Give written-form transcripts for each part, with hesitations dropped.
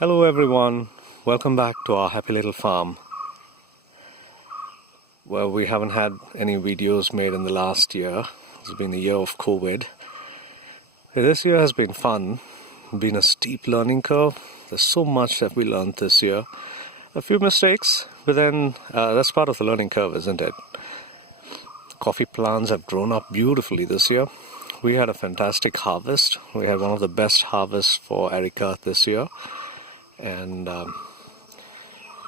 Hello everyone, welcome back to our happy little farm. Well, we haven't had any videos made in the last year. It's been a year of COVID. This year has been fun, been a steep learning curve. There's so much that we learned this year. A few mistakes, but then that's part of the learning curve, isn't it? Coffee plants have grown up beautifully this year. We had a fantastic harvest. We had one of the best harvests for Erika this year. And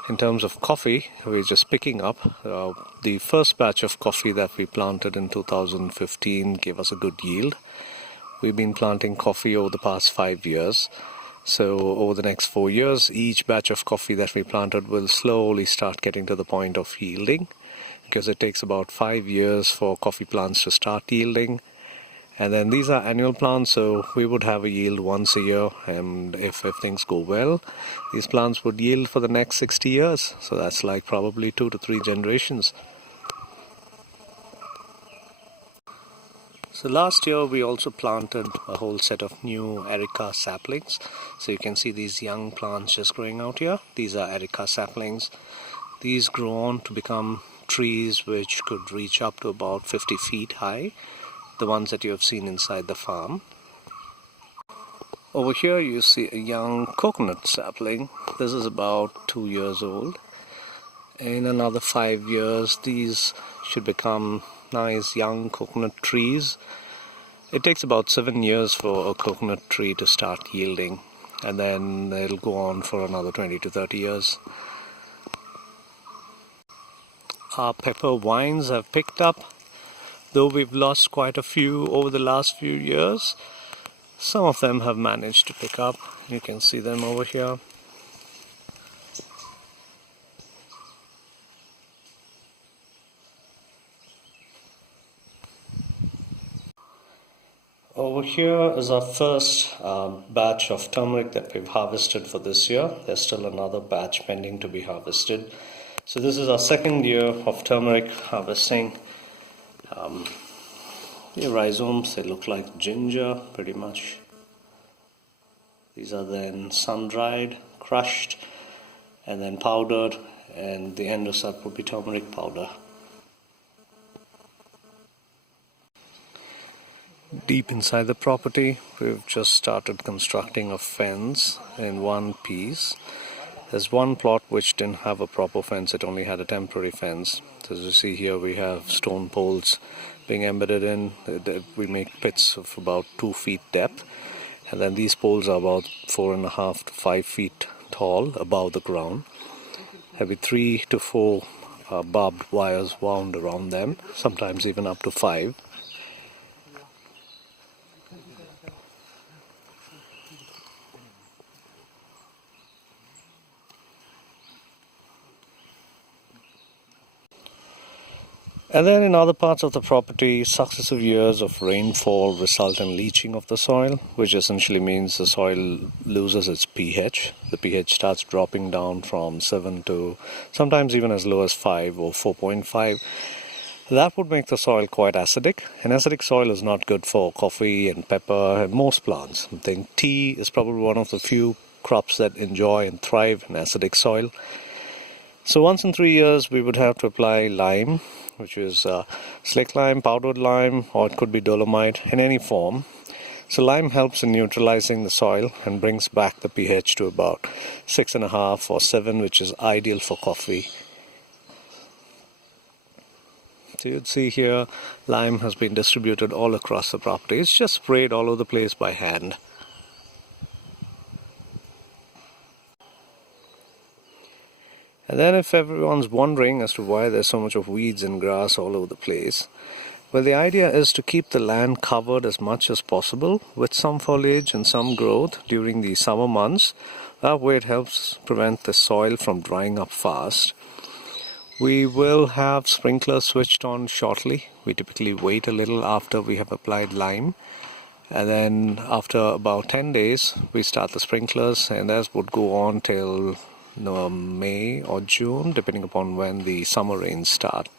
in terms of coffee, we're just picking up. The first batch of coffee that we planted in 2015 gave us a good yield. We've been planting coffee over the past 5 years. So over the next 4 years, each batch of coffee that we planted will slowly start getting to the point of yielding, because it takes about 5 years for coffee plants to start yielding. And then these are annual plants, so we would have a yield once a year, and if things go well, these plants would yield for the next 60 years. So that's like probably 2 to 3 generations. So last year we also planted a whole set of new Erika saplings. So you can see these young plants just growing out here. These are Erika saplings. These grow on to become trees which could reach up to about 50 feet high. The ones that you have seen inside the farm. Over here you see a young coconut sapling. This is about 2 years old. In another 5 years these should become nice young coconut trees. It takes about 7 years for a coconut tree to start yielding, and then it'll go on for another 20 to 30 years. Our pepper vines have picked up. Though we've lost quite a few over the last few years, some of them have managed to pick up. You can see them over here. Over here is our first batch of turmeric that we've harvested for this year. There's still another batch pending to be harvested. So this is our second year of turmeric harvesting. The rhizomes, they look like ginger pretty much. These are then sun-dried, crushed, and then powdered, and the end result would be turmeric powder. Deep inside the property, we've just started constructing a fence in one piece. There's one plot which didn't have a proper fence, it only had a temporary fence. So as you see here, we have stone poles being embedded in. We make pits of about 2 feet depth, and then these poles are about 4.5 to 5 feet tall above the ground. There'll be 3 to 4 barbed wires wound around them, sometimes even up to 5. And then in other parts of the property, successive years of rainfall result in leaching of the soil, which essentially means the soil loses its pH. The pH starts dropping down from 7 to sometimes even as low as 5 or 4.5. That would make the soil quite acidic, and acidic soil is not good for coffee and pepper and most plants. I think tea is probably one of the few crops that enjoy and thrive in acidic soil. So once in 3 years we would have to apply lime, which is slick lime, powdered lime, or it could be dolomite in any form. So lime helps in neutralizing the soil and brings back the pH to about 6.5 or 7, which is ideal for coffee. So you'd see here lime has been distributed all across the property. It's just sprayed all over the place by hand. And then if everyone's wondering as to why there's so much of weeds and grass all over the place, well, the idea is to keep the land covered as much as possible with some foliage and some growth during the summer months. That way it helps prevent the soil from drying up fast. We will have sprinklers switched on shortly. We typically wait a little after we have applied lime. And then after about 10 days, we start the sprinklers, and that would go on till May or June, depending upon when the summer rains start.